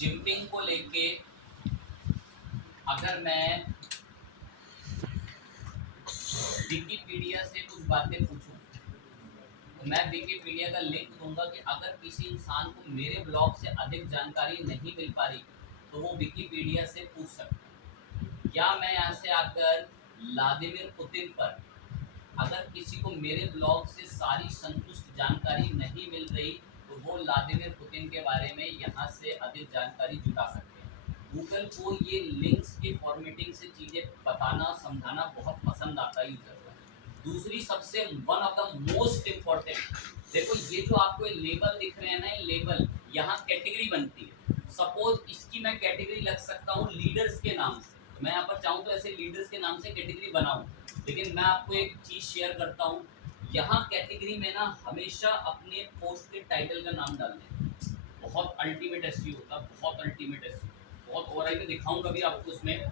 जिम्पिंग को लेके अगर मैं विकिपीडिया से कुछ बातें पूछूं तो मैं विकिपीडिया का लिंक दूंगा कि अगर किसी इंसान को मेरे ब्लॉग से अधिक जानकारी नहीं मिल पा रही तो वो विकिपीडिया से पूछ सकता है। या मैं यहाँ से आकर व्लादिमीर पुतिन पर अगर किसी को मेरे ब्लॉग से सारी संतुष्ट जानकारी नहीं मिल रही तो वो व्लादिमीर पुतिन के बारे में यहाँ से अधिक जानकारी जुटा सकते हैं। गूगल को ये लिंक्स के फॉर्मेटिंग से चीज़ें बताना समझाना बहुत पसंद आता है यूजर को। दूसरी सबसे one of the most important, देखो ये जो आपको लेबल दिख रहे हैं ना, ये लेबल यहाँ कैटेगरी बनती है। सपोज इसकी मैं कैटेगरी लग सकता हूँ लीडर्स के नाम से, तो मैं यहाँ पर चाहूँ तो ऐसे लीडर्स के नाम से कैटेगरी बनाऊँ। लेकिन मैं आपको एक चीज़ शेयर करता हूँ, यहाँ कैटेगरी में ना हमेशा अपने पोस्ट के टाइटल का नाम डालना है। बहुत अल्टीमेट एसईओ होता है, बहुत अल्टीमेट एसईओ, बहुत और मैं दिखाऊँ कभी आपको उसमें।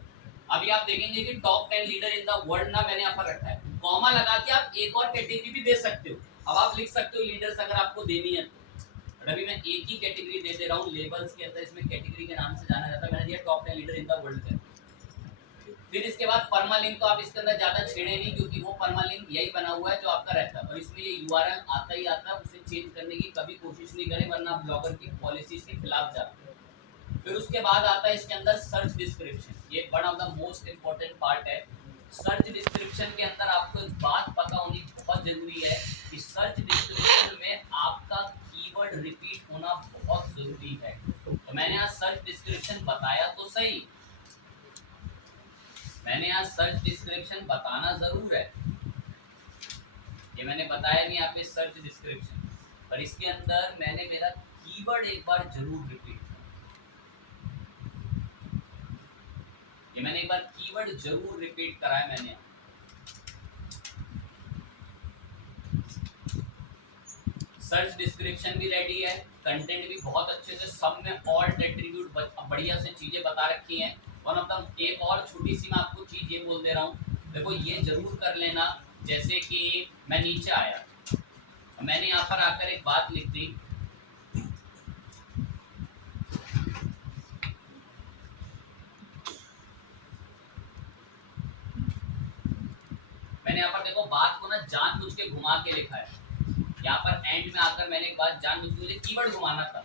अभी आप देखेंगे कि top 10 leader in the world ना मैंने यहाँ पर रखा है, कॉमा लगा के आप एक और कैटेगरी भी दे सकते हो। अब आप लिख सकते हो लीडर्स अगर आपको देनी है तो। अभी मैं एक ही कैटेगरी दे रहा हूँ लेबल्स के अंदर, इसमें कैटेगरी के नाम से जाना जाता है। मैंने दिया top 10 leader in the world के। फिर इसके बाद परमालिंक तो आप इसके अंदर ज्यादा छेड़े नहीं, क्योंकि वो परमालिंक यही बना हुआ है जो आपका रहता है, और इसमें ये यूआरएल आता ही आता है, उसे चेंज करने की कभी कोशिश नहीं करें वरना आप ब्लॉगर की पॉलिसीज के खिलाफ जाते हैं। फिर उसके बाद आता है इसके अंदर सर्च डिस्क्रिप्शन, ये one of the most important part है। सर्च डिस्क्रिप्शन के अंदर आपको एक बात पता होनी बहुत जरूरी है कि सर्च डिस्क्रिप्शन में आपका कीवर्ड रिपीट होना बहुत जरूरी है। तो मैंने यहाँ सर्च डिस्क्रिप्शन बताया तो सही, मैंने यहाँ सर्च डिस्क्रिप्शन बताना जरूर है, ये मैंने बताया नहीं यहाँ पे सर्च डिस्क्रिप्शन, पर इसके अंदर मैंने मेरा कीवर्ड एक बार जरूर रिपीट, ये मैंने एक बार कीवर्ड जरूर रिपीट करा है मैंने। सर्च डिस्क्रिप्शन भी रेडी है, कंटेंट भी बहुत अच्छे से, सब में ऑल्ट एट्रीब्यूट बढ़िया से चीजें बता रखी हैं। वन ऑफ द एक और छोटी सी मैं आपको चीज ये बोल दे रहा हूँ, देखो ये जरूर कर लेना, जैसे कि मैं नीचे आया, मैंने यहाँ पर आकर एक बात लिख दी, मैंने यहाँ पर देखो बात को ना जानबूझ के घुमा के लिखा है। यहाँ पर एंड में आकर मैंने एक बात जानबूझ के, मुझे कीवर्ड घुमाना था।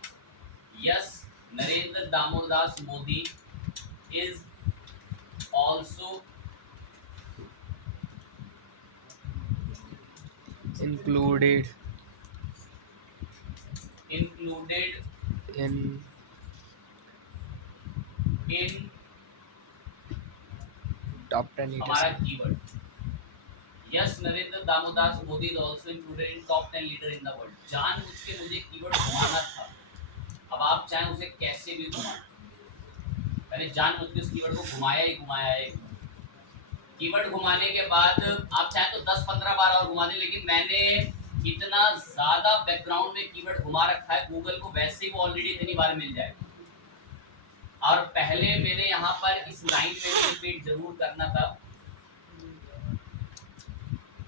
Yes, Narendra Damodardas Modi is also included in top 10 leaders. हमारा keyword yes Narendra Damodardas Modi is also included in top 10 leader in the world. जानबूझ के मुझे कीवर्ड घुमाना था, अब आप चाहें उसे कैसे भी घुमाएं, मैंने जानबूझ के उस कीवर्ड को घुमाया ही घुमाया है। कीवर्ड घुमाने के बाद आप चाहें तो 10-15 बार और घुमा दें, लेकिन मैंने इतना ज्यादा बैकग्राउंड में कीवर्ड घुमा रखा है, गूगल को वैसे ही वो ऑलरेडी इतनी बार मिल जाएगा। और पहले मेरे यहाँ पर इस लाइन में रिपीट जरूर करना था,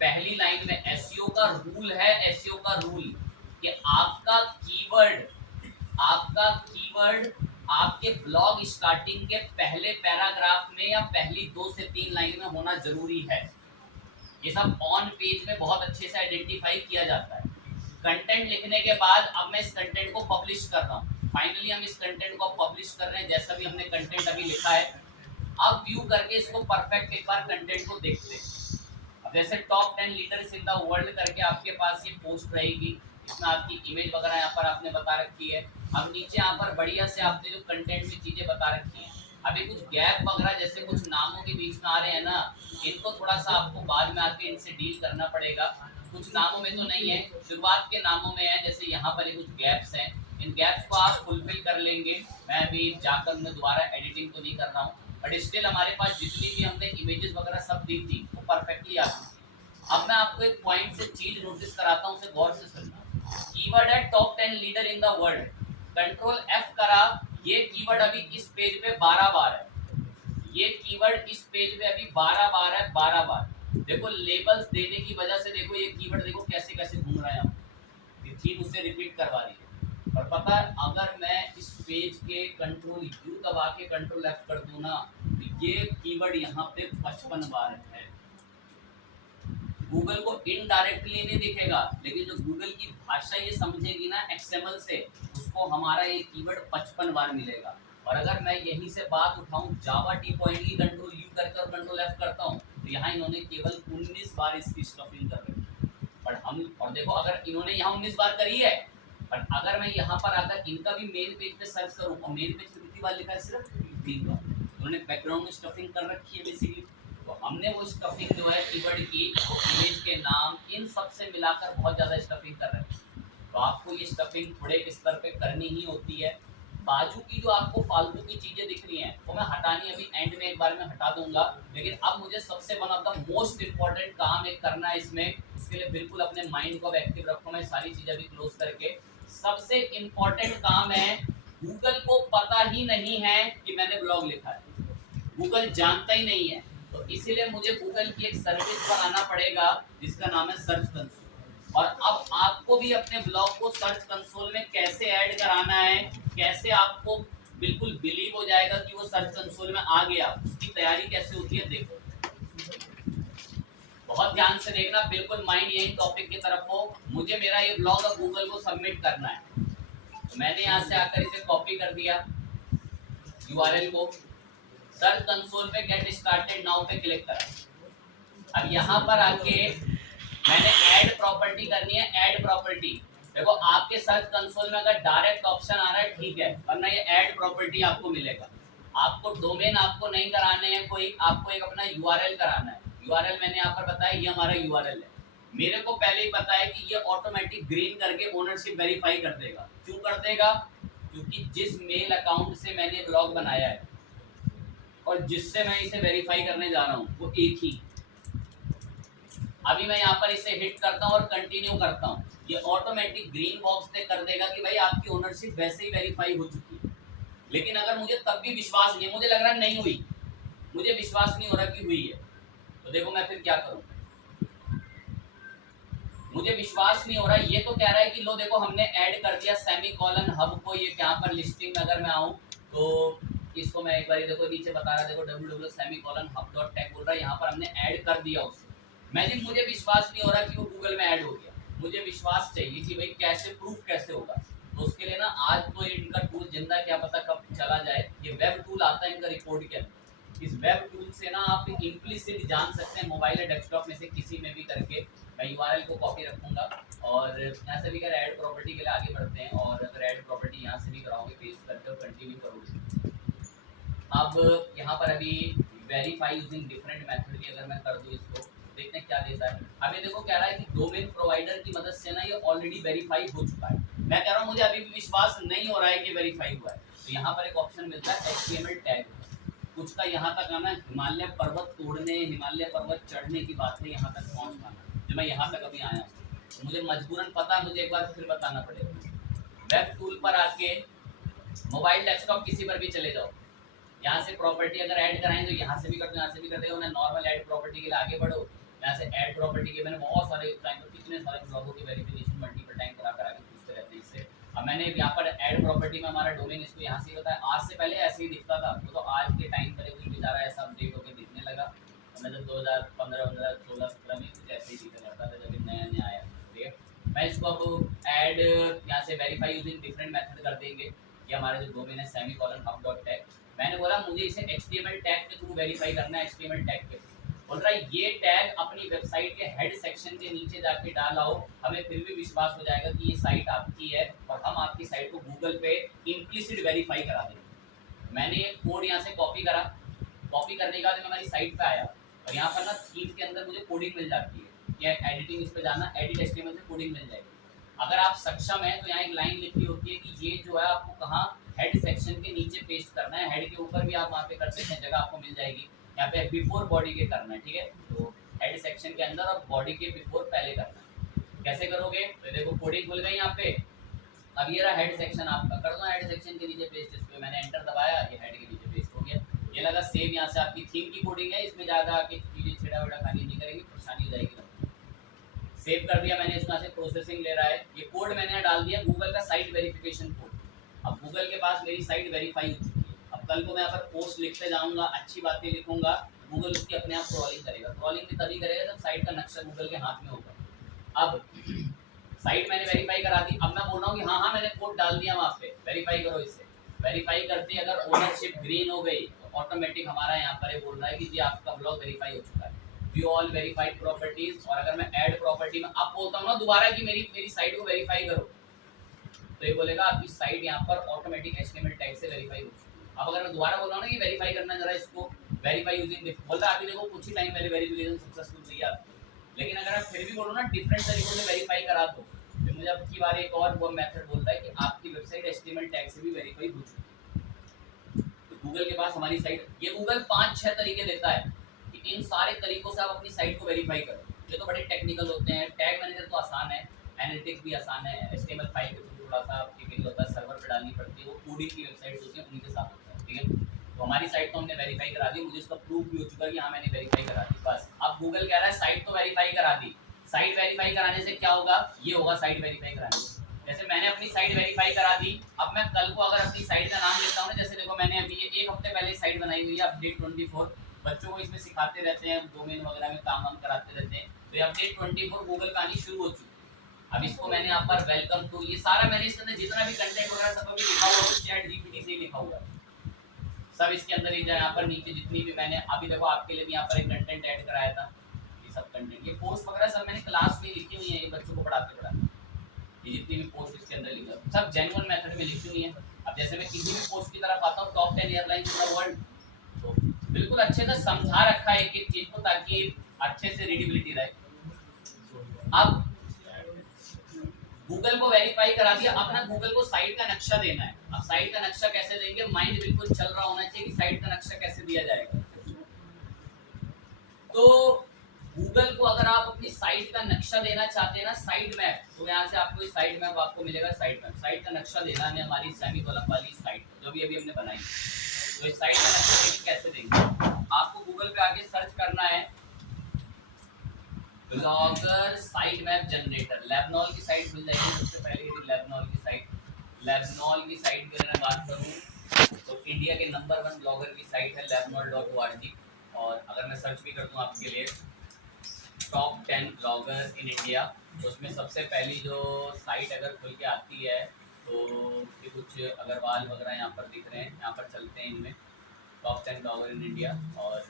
पहली लाइन में एसईओ का रूल है, एसईओ का रूल कि आपका कीवर्ड आपके ब्लॉग स्टार्टिंग के पहले पैराग्राफ में या पहली 2 से 3 लाइन में होना जरूरी है। ये सब ऑन पेज में बहुत अच्छे से आइडेंटिफाई किया जाता है। कंटेंट लिखने के बाद अब मैं इस कंटेंट को पब्लिश कर रहा हूँ, फाइनली हम इस कंटेंट को पब्लिश कर रहे हैं, जैसा भी हमने कंटेंट अभी लिखा है। अब व्यू करके इसको परफेक्ट एक बार कंटेंट को देखते हैं। अब जैसे top 10 leaders in the world करके आपके पास ये पोस्ट रहेगी, इसमें आपकी इमेज वगैरह यहाँ पर आपने बता रखी है। अब नीचे यहाँ पर बढ़िया से आपने जो कंटेंट में चीजें बता रखी हैं, अभी कुछ गैप वगैरह जैसे कुछ नामों के बीच में आ रहे हैं ना, इनको थोड़ा सा आपको बाद में आके इनसे डील करना पड़ेगा। कुछ नामों में तो नहीं है, शुरुआत के नामों में है, जैसे यहाँ पर कुछ गैप्स हैं, इन गैप्स को आप फुलफिल कर लेंगे। मैं अभी जाकर मैं दोबारा एडिटिंग तो नहीं कर रहा हूँ, बट स्टिल हमारे पास जितनी भी हमने इमेजेस वगैरह सब दी थी वो परफेक्टली आती थी। अब मैं आपको एक पॉइंट से चीज नोटिस कराता हूँ, उसे गौर से सुनना। कीवर्ड है top 10 leader in the world, control F करा, ये कीवर्ड अभी इस पेज पे 12 बार है, ये कीवर्ड इस पेज पे अभी 12 बार है, 12 बार। देखो लेबल्स देने की वजह से देखो ये कीवर्ड देखो कैसे कैसे घूम रहा है, ठीक उसे रिपीट करवा रही है। और पता है अगर मैं इस पेज के कंट्रोल यू दबा के कंट्रोल लेफ्ट कर दूं ना, तो ये कीवर्ड यहाँ पे 55 बार है। गूगल को इनडायरेक्टली नहीं दिखेगा, लेकिन जो गूगल की भाषा ये समझेगी ना एक्सएमएल से, उसको हमारा ये कीवर्ड 55 बार मिलेगा। और अगर मैं यहीं से बात उठाऊं जावा टी पॉइंट की कंट्रोल यू करके और कंट्रोल एफ करता हूं, तो यहाँ इन्होंने केवल 19 बार इसकी स्टफिंग कर रखी है। और देखो अगर इन्होंने यहाँ 19 बार करी है, और अगर मैं यहाँ पर आकर इनका भी मेन पेज पे सर्च करूँ, और मेन पेज पे कितनी बार लिखा है, सिर्फ 3 बार। उन्होंने बैकग्राउंड में स्टफिंग कर रखी है बेसिकली। तो हमने वो स्टफिंग जो है कीवर्ड की, वो इमेज के नाम, इन सब से मिलाकर बहुत ज़्यादा स्टफिंग कर रखी है। तो आपको ये स्टफिंग थोड़े स्तर पे करनी ही होती है। बाजू की जो आपको फालतू की चीज़ें दिख रही हैं, वो मैं हटानी अभी एंड में एक बार में हटा दूंगा। लेकिन अब मुझे सबसे one of the most important काम एक करना है इसमें, इसके लिए बिल्कुल अपने माइंड को एक्टिव रखो। मैं सारी चीज़ें भी क्लोज करके, सबसे इम्पॉर्टेंट काम है, गूगल को पता ही नहीं है कि मैंने ब्लॉग लिखा है, गूगल जानता ही नहीं है। तो इसीलिए मुझे गूगल की एक सर्विस पर आना पड़ेगा जिसका नाम है सर्च कंसोल। और अब आपको भी अपने ब्लॉग को सर्च कंसोल में कैसे ऐड कराना है, कैसे आपको बिल्कुल बिलीव हो जाएगा कि वो सर्च कंसोल में आ गया, उसकी तैयारी कैसे होती है देखो। बहुत ध्यान से देखना, बिल्कुल माइंड यही टॉपिक की तरफ हो। मुझे मेरा ये ब्लॉग अब गूगल को सबमिट करना है, तो मैंने यहाँ से आकर इसे कॉपी कर दिया यूआरएल को, सर्च कंसोल पे गेट स्टार्टेड नाउ पे क्लिक करा। अब यहाँ पर आके मैंने ऐड प्रॉपर्टी करनी है, ऐड प्रॉपर्टी। देखो आपके सर्च कंसोल में अगर डायरेक्ट ऑप्शन आ रहा है ठीक है, वरना ये ऐड प्रॉपर्टी आपको मिलेगा। आपको डोमेन आपको नहीं कराने हैं कोई, आपको एक अपना यूआरएल कराना है। यूआरएल मैंने यहाँ पर बताया, ये हमारा यूआरएल है। मेरे को पहले ही पता है कि ये ऑटोमेटिक ग्रीन करके ओनरशिप वेरीफाई कर देगा। क्यों कर देगा? क्योंकि जिस मेल अकाउंट से मैंने ब्लॉग बनाया है और जिससे मैं इसे वेरीफाई करने जा रहा हूँ वो एक ही। अभी मैं यहाँ पर इसे हिट करता हूँ और कंटिन्यू करता हूँ, ये ऑटोमेटिक ग्रीन बॉक्स पे कर देगा कि भाई आपकी ओनरशिप वैसे ही वेरीफाई हो चुकी है। लेकिन अगर मुझे तब भी विश्वास नहीं है, मुझे लग रहा नहीं हुई, मुझे विश्वास नहीं हो रहा कि हुई है, तो देखो मैं फिर क्या करूँ। मुझे विश्वास नहीं हो रहा, ये तो कह रहा है कि लो देखो हमने ऐड कर दिया सेमीकोलन हब को। ये यहाँ पर लिस्टिंग में अगर मैं आऊँ तो इसको मैं एक बार देखो नीचे बता रहा है, देखो www.semicolon-hub.tag बोल रहा है, यहाँ पर हमने ऐड कर दिया उसे। मैजिक मुझे विश्वास नहीं हो रहा कि वो गूगल में ऐड हो गया, मुझे विश्वास चाहिए कि भाई कैसे प्रूफ कैसे होगा। तो उसके लिए ना आज तो इनका टूल जिंदा क्या पता कब चला जाए। ये वेब टूल आता है इनका रिपोर्ट के अंदर, इस वेब टूल से ना आप इम्प्लिसिट जान सकते हैं मोबाइल या डेस्कटॉप में से किसी में भी करके। मैं यूआरएल को कॉपी रखूंगा और यहाँ से भी अगर ऐड प्रॉपर्टी के लिए आगे बढ़ते हैं, और अगर ऐड प्रॉपर्टी यहाँ से भी कराओगे पेस्ट करके और कंटिन्यू करोगे। अब यहाँ पर अभी वेरीफाई यूजिंग डिफरेंट मेथड की अगर मैं कर दूँ इसको, देखते हैं क्या देता है। अभी देखो कह रहा है कि डोमेन प्रोवाइडर की मदद से ना ये ऑलरेडी वेरीफाई हो चुका है। मैं कह रहा हूँ मुझे अभी भी विश्वास नहीं हो रहा है कि वेरीफाई हुआ है, तो यहाँ पर एक ऑप्शन मिलता है HTML टैग। कुछ का यहाँ तक आना, हिमालय पर्वत तोड़ने, हिमालय पर्वत चढ़ने की बात है, यहाँ तक पहुँच पाना। जो मैं यहाँ तक अभी आया हूँ, तो मुझे मजबूरन पता, मुझे एक बार फिर बताना पड़ेगा। वेब टूल पर आके मोबाइल डेस्कटॉप किसी पर भी चले जाओ, यहाँ से प्रॉपर्टी अगर ऐड कराएं तो यहाँ से भी कर दो, यहाँ से भी कर देगा। मैं नॉर्मल ऐड प्रॉपर्टी के लिए आगे बढ़ो, यहाँ से ऐड प्रॉपर्टी के मैंने बहुत सारे टाइम पर कितने सारे ब्लॉगों की वेरिफिकेशन मल्टीपल टाइम करा के पूछते रहते हैं इससे। अब मैंने यहाँ पर ऐड प्रॉपर्टी में हमारा डोमेन इसको यहाँ से बताया। आज से पहले ऐसे ही दिखता था, तो आज के टाइम पर कोई बेचारा ऐसा अपडेट होकर दिखने लगा। मैं जब 2015, 16, 17 में कुछ ऐसे ही दिखा करता था जब नया नया आया, ठीक है। मैं इसको अब ऐड यहाँ से वेरीफाई यूजिंग डिफरेंट मेथड कर देंगे। ये हमारा जो डोमेन है semicolon-hub.tag, मैंने बोला मुझे इसे HTML टैग के थ्रू वेरीफाई करना है। HTML टैग के बोल रहा है ये टैग अपनी वेबसाइट के हेड सेक्शन के नीचे जाके डाल आओ, हमें फिर भी विश्वास हो जाएगा कि ये साइट आपकी है और हम आपकी साइट को गूगल पे इम्प्लिसिट वेरीफाई करा देंगे। मैंने ये कोड यहाँ से कॉपी करा, कॉपी करने के बाद मैं हमारी साइट पे आया और यहाँ पर ना थीम के अंदर मुझे कोडिंग मिल जाती है। या एडिटिंग इस पे जाना, एडिट HTML से कोडिंग मिल जाएगी। अगर आप सक्षम है तो यहाँ एक लाइन लिखी होती है कि ये जो है आपको कहाँ हेड सेक्शन के नीचे पेस्ट करना है। हेड के ऊपर भी आप वहाँ पे कर सकते हैं, जगह आपको मिल जाएगी। यहाँ पे बिफोर बॉडी के करना है, ठीक है। तो हेड सेक्शन के अंदर और बॉडी के बिफोर पहले करना है। कैसे करोगे? तो देखो कोडिंग खुल गई यहाँ पे। अब ये रहा हेड सेक्शन आपका, कर दो हेड सेक्शन के नीचे पेस्ट। इस पे मैंने एंटर दबाया, ये हेड के नीचे पेस्ट हो गया। ये लगा सेव, यहाँ से आपकी थीम की कोडिंग है, इसमें ज़्यादा आपकी चीज़ें छेड़ा वेड़ा खानी नहीं करेंगी, परेशानी हो जाएगी। सेव कर दिया मैंने, इसको यहाँ से प्रोसेसिंग ले रहा है, ये कोड मैंने यहाँ डाल दिया गूगल का साइट वेरिफिकेशन कोड। अब गूगल के पास मेरी साइट वेरीफाई हो चुकी है। अब कल को मैं यहाँ पर पोस्ट लिखते जाऊंगा, अच्छी बातें लिखूंगा, गूगल उसकी अपने आप क्रॉलिंग करेगा। क्रॉलिंग भी तभी करेगा जब साइट का नक्शा गूगल के हाथ में होगा। अब साइट मैंने वेरीफाई करा दी, अब मैं बोल रहा हूँ कि हाँ हाँ मैंने कोड डाल दिया वहाँ पे, वेरीफाई करो इसे। वेरीफाई करते अगर ओनरशिप ग्रीन हो गई तो ऑटोमेटिक हमारा यहाँ पर ये बोल रहा है कि जी आपका ब्लॉग वेरीफाई हो चुका है, व्यू ऑल वेरीफाइड प्रॉपर्टीज। और अगर मैं ऐड प्रॉपर्टी में अब बोलता हूँ ना दोबारा कि मेरी साइट को वेरीफाई करो, तो ये बोलेगा आपकी साइट यहाँ पर ऑटोमेटिक एचटीएमएल टैग से वेरीफाई हो चुकी है। अब अगर मैं दोबारा बोल रहा हूँ ना कि वेरीफाई करना जरा इसको, वेरीफाई यूजिंग बोल रहा है अभी देखो कुछ ही टाइम पहले वेरिफिकेशन सक्सेसफुल हुई है आपकी, लेकिन अगर आप फिर भी बोलो ना डिफरेंट तरीकों से वेरीफाई करा दो, तो मुझे अब की बार एक और वो मेथड बोलता है कि आपकी वेबसाइट एचटीएमएल टैग से भी वेरीफाई हो चुकी है। तो गूगल के पास हमारी साइट, ये गूगल 5-6 तरीके देता है कि इन सारे तरीकों से आप अपनी साइट को वेरीफाई करो। ये तो बड़े टेक्निकल होते हैं, टैग मैनेजर तो आसान है, एनालिटिक्स भी आसान है, एचटीएमएल फाइल के थ्रू थोड़ा सा टिपिकल होता है, सर्वर पे डालनी पड़ती है, वो कोडिंग की वेबसाइट्स होती हैं उनके साथ होता है, ठीक है। तो हमारी साइट तो हमने वेरीफाई करा दी, मुझे इसका प्रूफ भी हो चुका है कि हाँ मैंने वेरीफाई करा दी। बस अब गूगल कह रहा है साइट तो वेरीफाई करा दी, साइट वेरीफाई कराने से क्या होगा, ये होगा साइट वेरीफाई कराने से। जैसे मैंने अपनी साइट वेरीफाई करा दी, अब मैं कल को अगर अपनी साइट का नाम लिखता हूँ ना, जैसे देखो मैंने अभी ये 1 हफ्ते पहले साइट बनाई हुई है अपडेट 24, बच्चों को इसमें सिखाते रहते हैं, डोमेन वगैरह में काम वाम कराते रहते हैं, तो ये अपडेट 24 गूगल का आनी शुरू हो चुकी है। अब इसको मैंने यहाँ पर वेलकम टू, ये सारा मैंने इसके अंदर जितना भी कंटेंट वगैरह सब अभी लिखा हुआ है चैट जीपीटी से ही लिखा हुआ है सब इसके अंदर ही। यहाँ पर नीचे जितनी भी मैंने अभी देखो आपके लिए भी यहाँ पर एक कंटेंट ऐड कराया था, ये सब कंटेंट, ये पोस्ट वगैरह सब मैंने क्लास में लिखी हुई है, ये बच्चों को पढ़ाते, ये जितनी भी पोस्ट इसके अंदर लिखा सब जेन्युइन मेथड में लिखी हुई है। अब जैसे मैं किसी भी पोस्ट की तरफ आता हूँ, top 10 airlines in the world, तो बिल्कुल अच्छे से समझा रखा है एक एक चीज को ताकि अच्छे से रीडेबिलिटी रहे। अब गूगल को वेरीफाई करा दिया, अपना गूगल को साइट का नक्शा देना है। अब साइट का नक्शा कैसे देंगे, माइंड बिल्कुल चल रहा होना चाहिए कि साइट का नक्शा कैसे दिया जाएगा। तो गूगल को अगर आप अपनी साइट का नक्शा देना चाहते हैं ना, साइट मैप, तो यहाँ से आपको साइट मैप आपको मिलेगा, साइट मैप, साइट का नक्शा देना है हमारी सेमी कॉलम वाली साइट जो भी अभी हमने बनाई। तो इस साइट का नक्शा कैसे देंगे, आपको गूगल पे आके सर्च करना है ब्लॉगर साइट मैप जनरेटर, लेबनॉल की साइट मिल जाएगी सबसे पहले। यदि लेबनॉल की साइट की अगर मैं बात करूँ तो इंडिया के नंबर 1 ब्लॉगर की साइट है lebanon.org। और अगर मैं सर्च भी कर दूँ आपके लिए टॉप 10 ब्लॉगर इन इंडिया, तो उसमें सबसे पहली जो साइट अगर खुल के आती है तो ये कुछ अग्रवाल वगैरह यहाँ पर दिख रहे हैं, यहाँ पर चलते हैं इनमें, टॉप 10 ब्लॉगर इन इंडिया। और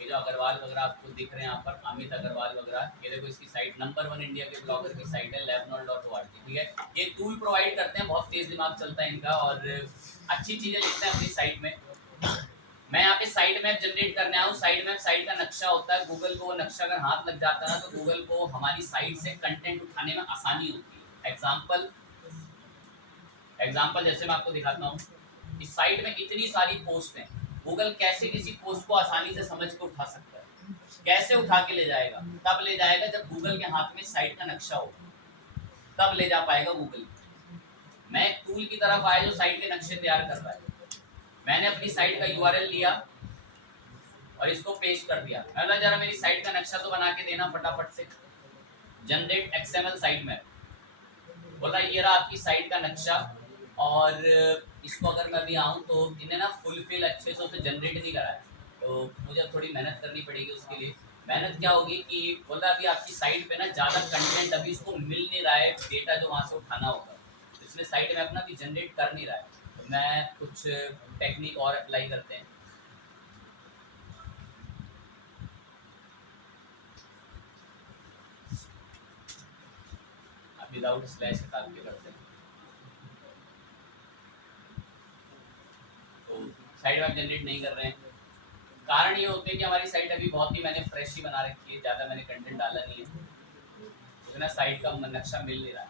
ये जो अग्रवाल वगैरह आपको दिख रहे हैं यहाँ पर, अमित अग्रवाल वगैरह, ये देखो इसकी साइट नंबर 1 इंडिया के ब्लॉगर की साइट है lebanon.org, ठीक है। ये टूल प्रोवाइड करते हैं, बहुत तेज दिमाग चलता है इनका और अच्छी चीज़ें लिखते हैं अपनी साइट में। मैं यहाँ पे साइट मैप जनरेट करने आया हूँ। साइट मैप साइट का नक्शा होता है, गूगल को वो नक्शा अगर हाथ लग जाता है ना तो गूगल को हमारी साइट से कंटेंट उठाने में आसानी होती है। एग्जाम्पल जैसे मैं आपको दिखाता हूँ, इस साइट में इतनी सारी पोस्ट हैं, गूगल कैसे किसी पोस्ट को आसानी से समझ के उठा सकता है, कैसे उठा के ले जाएगा, तब ले जाएगा जब गूगल के हाथ में साइट का नक्शा होगा, तब ले जा पाएगा गूगल। मैं एक टूल की तरफ आया जो साइट के नक्शे तैयार कर रहा है, मैंने अपनी साइट का यूआरएल लिया और इसको पेस्ट कर दिया, मैं जरा मेरी साइट का नक्शा तो बना के देना फटाफट से, जनरेट एक्सएमएल साइट मैप, बोला ये रहा आपकी साइट का नक्शा। और इसको अगर मैं अभी आऊँ तो इन्हें ना फुलफिल अच्छे से उसे जनरेट नहीं करा है, तो मुझे थोड़ी मेहनत करनी पड़ेगी उसके लिए। मेहनत क्या होगी कि बोल रहा अभी आपकी साइट पे ना ज़्यादा कंटेंट अभी इसको मिल नहीं रहा है, डेटा जो वहाँ से उठाना होगा, इसलिए साइट में अपना भी जनरेट कर नहीं रहा है। तो मैं कुछ टेक्निक और अप्लाई करते हैं। विदाउट स्लैश निकाल के करते हैं, तो साइट मैप जनरेट नहीं कर रहे हैं। कारण ये होते हैं कि हमारी साइट अभी बहुत ही मैंने फ्रेश ही बना रखी है, ज़्यादा मैंने कंटेंट डाला नहीं है, तो ना साइट का नक्शा मिल नहीं रहा है।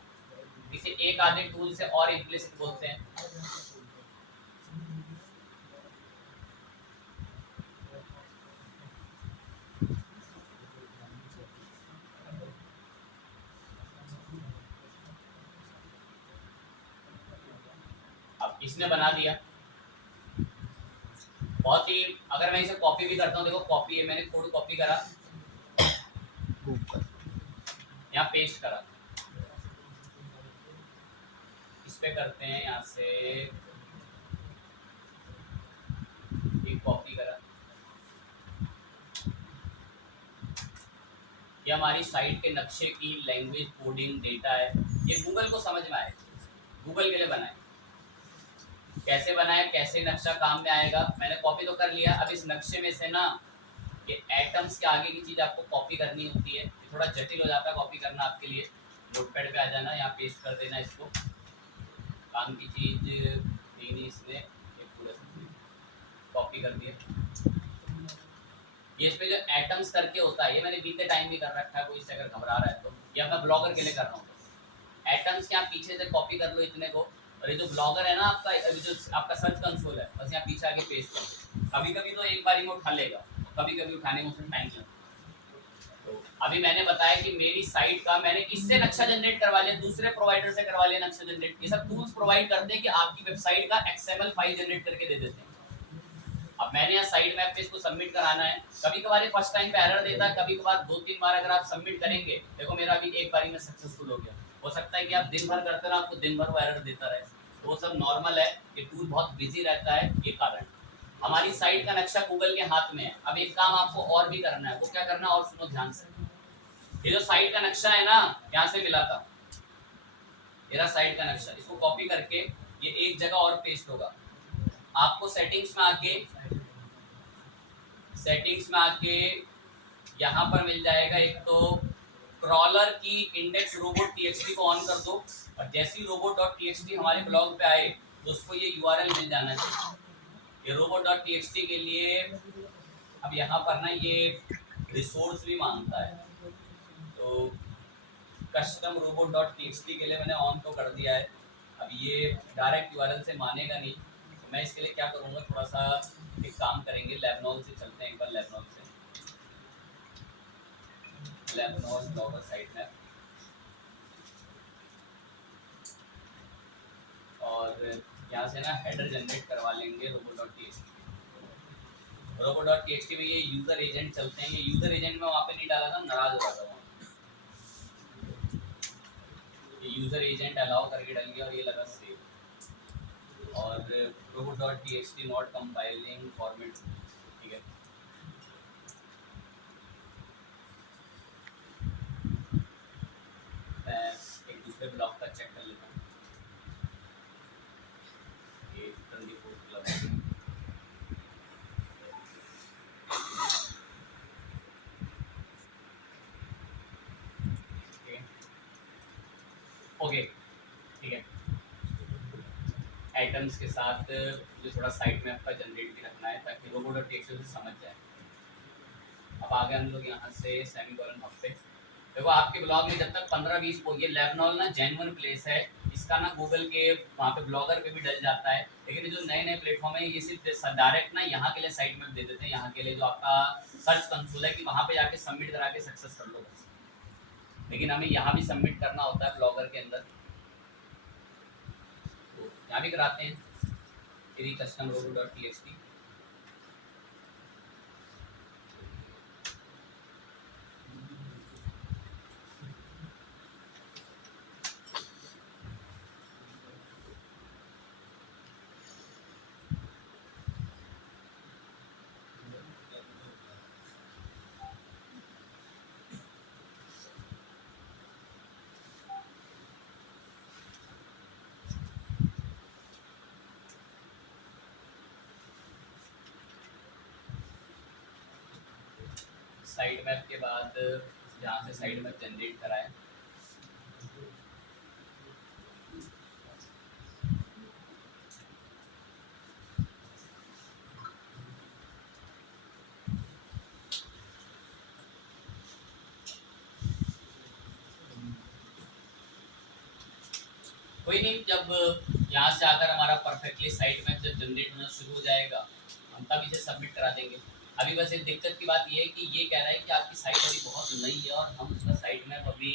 इसे एक आधे टूल से और इम्प्लिसिट बोलते हैं। अब इसने बना दिया बहुत ही, अगर मैं इसे कॉपी भी करता हूँ, देखो कॉपी है, मैंने कोड कॉपी करा, यहाँ पेस्ट करा, इस पे करते हैं यहाँ से एक कॉपी करा, ये हमारी साइट के नक्शे की लैंग्वेज कोडिंग डेटा है। ये गूगल को समझ में आए, गूगल के लिए बनाए, कैसे बनाए, कैसे नक्शा काम में आएगा। मैंने कॉपी तो कर लिया, अब इस नक्शे में से ना ये एटम्स के आगे की चीज़ आपको कॉपी करनी होती है, ये थोड़ा जटिल हो जाता है कॉपी करना आपके लिए। नोटपैड पे आ जाना, यहाँ पेस्ट कर देना इसको, काम की चीज़ थी नहीं इसमें, एक पूरा कॉपी कर दिया। ये इसमें जो एटम्स करके होता है, ये मैंने बीते टाइम भी कर रखा है, कोई इससे अगर घबरा रहा है तो, या मैं ब्लॉगर के लिए कर रहा हूँ। एटम्स के आप पीछे से कॉपी कर लो इतने को, और ये जो ब्लॉगर है ना आपका, अभी जो आपका सर्च कंसोल है, बस यहाँ पीछे आके पेस्ट करो। कभी कभी तो एक बारी में उठा लेगा, कभी कभी उठाने में उसमें टाइम लगता है। तो अभी मैंने बताया कि मेरी साइट का मैंने किससे नक्शा जनरेट करवा लिया, दूसरे प्रोवाइडर से करवा लिया नक्शा जनरेट। ये सब टूल्स प्रोवाइड करते हैं कि आपकी वेबसाइट का XML फाइल जनरेट करके दे देते हैं। अब मैंने यहाँ साइट मैप पे इसको सबमिट कराना है, कभी कभार ये फर्स्ट टाइम पे एरर देता है, कभी कभार 2-3 बार अगर आप सबमिट करेंगे, देखो मेरा अभी एक बारी में सक्सेसफुल हो गया। हो सकता है कि आप दिन भर करते रहो, आपको दिन भर वो एरर देता रहे, तो वो सब नॉर्मल है, ये टूल बहुत बिजी रहता है, ये कारण। हमारी साइट का नक्शा गूगल के हाथ में है। अब एक काम आपको और भी करना है, वो क्या करना है और सुनो ध्यान से। ये जो साइट का नक्शा है ना, यहाँ से मिला था मेरा साइट का नक्शा, इसको कॉपी करके ये एक जगह और पेस्ट होगा। आपको सेटिंग्स में आके यहाँ पर मिल जाएगा, एक तो क्रॉलर की इंडेक्स robot.txt को ऑन कर दो, और जैसी robot.txt हमारे ब्लॉग पे आए तो उसको ये URL मिल जाना चाहिए। ये robot.txt के लिए अब यहाँ पर ना ये रिसोर्स भी मांगता है, तो कस्टम robot.txt के लिए मैंने ऑन तो कर दिया है। अब ये डायरेक्ट URL से मानेगा नहीं, तो मैं इसके लिए क्या करूँगा, थोड़ा सा एक काम करेंगे, लैबनॉल से चलते हैं एक बार, लैबनॉल ब्लॉगर साइट मैप, और यहाँ से ना हेडर जनरेट करवा लेंगे robot.txt। robot.txt में ये यूज़र एजेंट चलते हैं, ये यूज़र एजेंट में वहाँ पे नहीं डाला था, नाराज हो रहा था। ये यूज़र एजेंट अलाउ करके डाल गया और ये लगा सेव, और robot.txt नॉट कंपाइलिंग फॉर्मेट, ठीक है। मैं एक दूसरे ब्लॉग का चेक कर लेता हूँ, ये 24 क्लब ओके, ठीक है। आइटम्स के साथ मुझे थोड़ा साइट मैप का जनरेट भी रखना है ताकि robot.txt से समझ जाए। अब आ गए हम लोग यहाँ से सेमीकोलन हफ्ते। देखो आपके ब्लॉग में जब तक 15-20 हो, ये लैबनॉल ना जेन्युइन प्लेस है, इसका ना गूगल के वहाँ पे ब्लॉगर पे भी डल जाता है, लेकिन ये जो नए नए प्लेटफॉर्म है ये सिर्फ डायरेक्ट ना यहाँ के लिए साइट मैप दे देते हैं, यहाँ के लिए जो आपका सर्च कंसोल है कि वहाँ पे जाके सबमिट करा के सक्सेस कर लो बस। लेकिन हमें यहाँ भी सबमिट करना होता है ब्लॉगर के अंदर, तो यहाँ भी कराते हैं यदि कस्टम robot.txt। साइड मैप के बाद जहाँ से साइड मैप जनरेट कराएं, कोई नहीं, जब यहाँ से आकर हमारा परफेक्टली साइट मैप जब जनरेट होना शुरू हो जाएगा, हम तब इसे सबमिट करा देंगे। अभी बस एक दिक्कत की बात ये है कि ये कह रहा है कि आपकी साइट अभी बहुत नई है और हम उसका साइट मैप अभी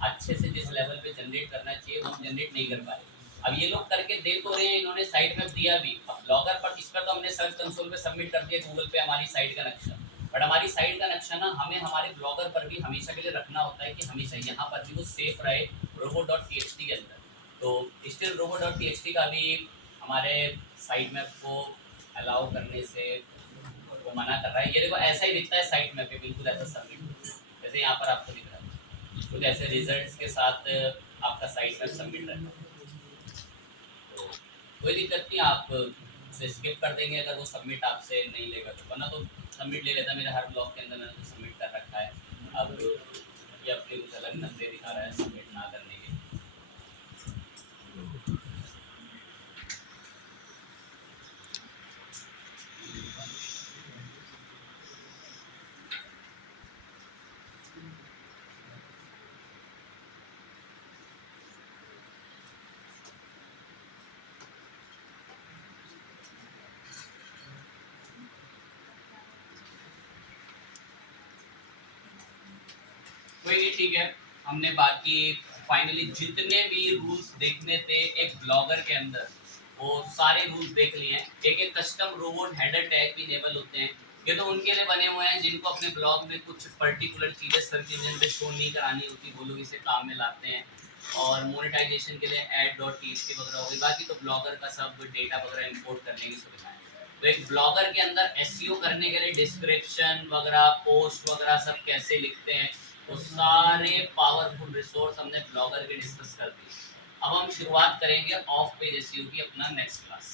अच्छे से जिस लेवल पे जनरेट करना चाहिए वो हम जनरेट नहीं कर पाए। अब ये लोग करके दे तो रहे हैं, इन्होंने साइट मैप दिया भी, अब ब्लॉगर पर इस पर तो हमने सर्च कंसोल पे सबमिट कर दिया गूगल पे हमारी साइट का नक्शा, बट हमारी साइट का नक्शा ना हमें हमारे ब्लॉगर पर भी हमेशा के लिए रखना होता है कि हमेशा यहाँ पर भी वो सेफ रहे robo.txt के अंदर। तो स्टिल robo.txt का भी हमारे साइट मैप को अलाउ करने से वो मना कर रहा है। ये देखो ऐसा ही दिखता है साइट मैप पे, बिल्कुल ऐसा सबमिट जैसे यहाँ पर आपको दिख रहा है, कुछ ऐसे रिजल्ट्स के साथ आपका साइट मैप सबमिट रहता है। तो कोई दिक्कत नहीं, आप उसे स्किप कर देंगे अगर वो सबमिट आपसे नहीं लेगा तो, वरना तो सबमिट ले लेता। मेरे हर ब्लॉग के अंदर मैंने तो सबमिट कर रखा है। अब ये अपने कुछ अलग नखरे दिखा रहा है सबमिट ना करने के। कोई नहीं, ठीक है। हमने बाकी फाइनली जितने भी रूल्स देखने थे एक ब्लॉगर के अंदर, वो सारे रूल्स देख लिए हैं। एक एक कस्टम रोबोट हेडर टैग भी इनेबल होते हैं, ये तो उनके लिए बने हुए हैं जिनको अपने ब्लॉग में कुछ पर्टिकुलर चीज़ें सर्च इंजन पे शो नहीं करानी होती, वो लोग इसे काम में लाते हैं। और मोनेटाइजेशन के लिए ad.txt वगैरह हो गई, बाकी तो ब्लॉगर का सब डेटा वगैरह इंपोर्ट करने की सुविधा है। तो एक ब्लॉगर के अंदर एसईओ करने के लिए डिस्क्रिप्शन वगैरह, पोस्ट वगैरह सब कैसे लिखते हैं, वो सारे पावरफुल रिसोर्स हमने ब्लॉगर के डिस्कस कर दिए। अब हम शुरुआत करेंगे ऑफ पेज एसईओ की, अपना नेक्स्ट क्लास।